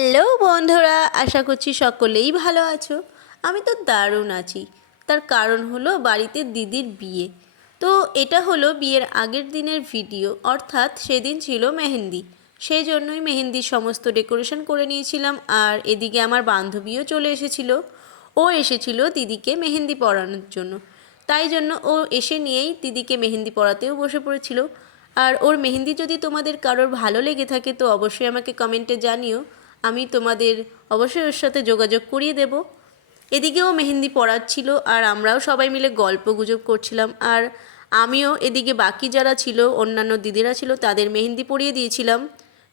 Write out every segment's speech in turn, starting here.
Hello বন্ধুরা, আশা করছি সকলেই ভালো আছো। আমি তো দারুণ আছি। তার কারণ হলো বাড়িতে দিদির বিয়ে। তো এটা হলো বিয়ের আগের দিনের ভিডিও, অর্থাৎ সেদিন ছিল মেহেন্দি। সেই জন্যই মেহেন্দির সমস্ত ডেকোরেশন করে নিয়েছিলাম। আর এদিকে আমার বান্ধবীও চলে এসেছিল। ও এসেছিল দিদিকে মেহেন্দি পরানোর জন্য। তাই জন্য ও এসে নিয়েই দিদিকে মেহেন্দি পরাতেও বসে পড়েছিল। আর ওর মেহেন্দি যদি তোমাদের কারোর ভালো লেগে থাকে তো অবশ্যই আমাকে কমেন্টে জানিও। আমি তোমাদের অবশ্যই ওর সাথে যোগাযোগ করিয়ে দেব। এদিকেও মেহেন্দি পড়াচ্ছিল আর আমরাও সবাই মিলে গল্প গুজব করছিলাম। আর আমিও এদিকে বাকি যারা ছিল, অন্যান্য দিদিরা ছিল, তাদের মেহেন্দি পরিয়ে দিয়েছিলাম।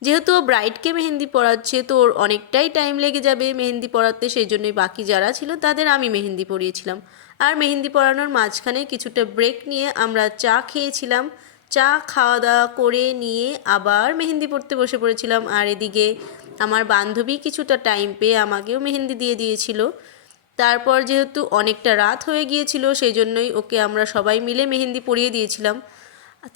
যেহেতু ও ব্রাইডকে মেহেন্দি পরাচ্ছে তো ওর অনেকটাই টাইম লেগে যাবে মেহেন্দি পরাতে, সেই জন্যই বাকি যারা ছিল তাদের আমি মেহেন্দি পরিয়েছিলাম। আর মেহেন্দি পরানোর মাঝখানে কিছুটা ব্রেক নিয়ে আমরা চা খেয়েছিলাম। চা খাওয়া দাওয়া করে নিয়ে আবার মেহেন্দি পরতে বসে পড়েছিলাম। আর এদিকে আমার বান্ধবী কিছুটা টাইম পেয়ে আমাকেও মেহেন্দি দিয়ে দিয়েছিল। তারপর যেহেতু অনেকটা রাত হয়ে গিয়েছিল সেই জন্যই ওকে আমরা সবাই মিলে মেহেন্দি পরিয়ে দিয়েছিলাম।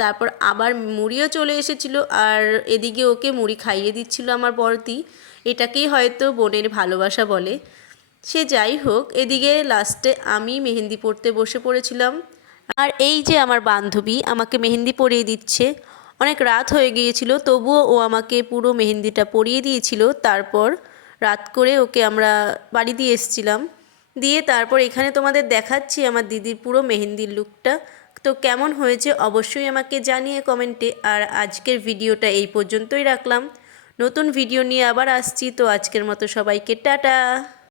তারপর আবার মুড়িও চলে এসেছিল আর এদিকে ওকে মুড়ি খাইয়ে দিচ্ছিল আমার বড়দি। এটাকেই হয়তো বোনের ভালোবাসা বলে। সে যাই হোক, এদিকে লাস্টে আমি মেহেন্দি পরতে বসে পড়েছিলাম। আর এই যে আমার বান্ধবী আমাকে মেহেন্দি পরিয়ে দিচ্ছে। অনেক রাত হয়ে গিয়েছিল তবুও ও আমাকে পুরো মেহেন্দিটা পরিয়ে দিয়েছিল। তারপর রাত করে ওকে আমরা বাড়ি দিয়ে এসেছিলাম। দিয়ে তারপর এখানে তোমাদের দেখাচ্ছি আমার দিদির পুরো মেহেন্দির লুকটা। তো কেমন হয়েছে অবশ্যই আমাকে জানিয়ে কমেন্টে। আর আজকের ভিডিওটা এই পর্যন্তই রাখলাম। নতুন ভিডিও নিয়ে আবার আসছি। তো আজকের মতো সবাইকে টাটা।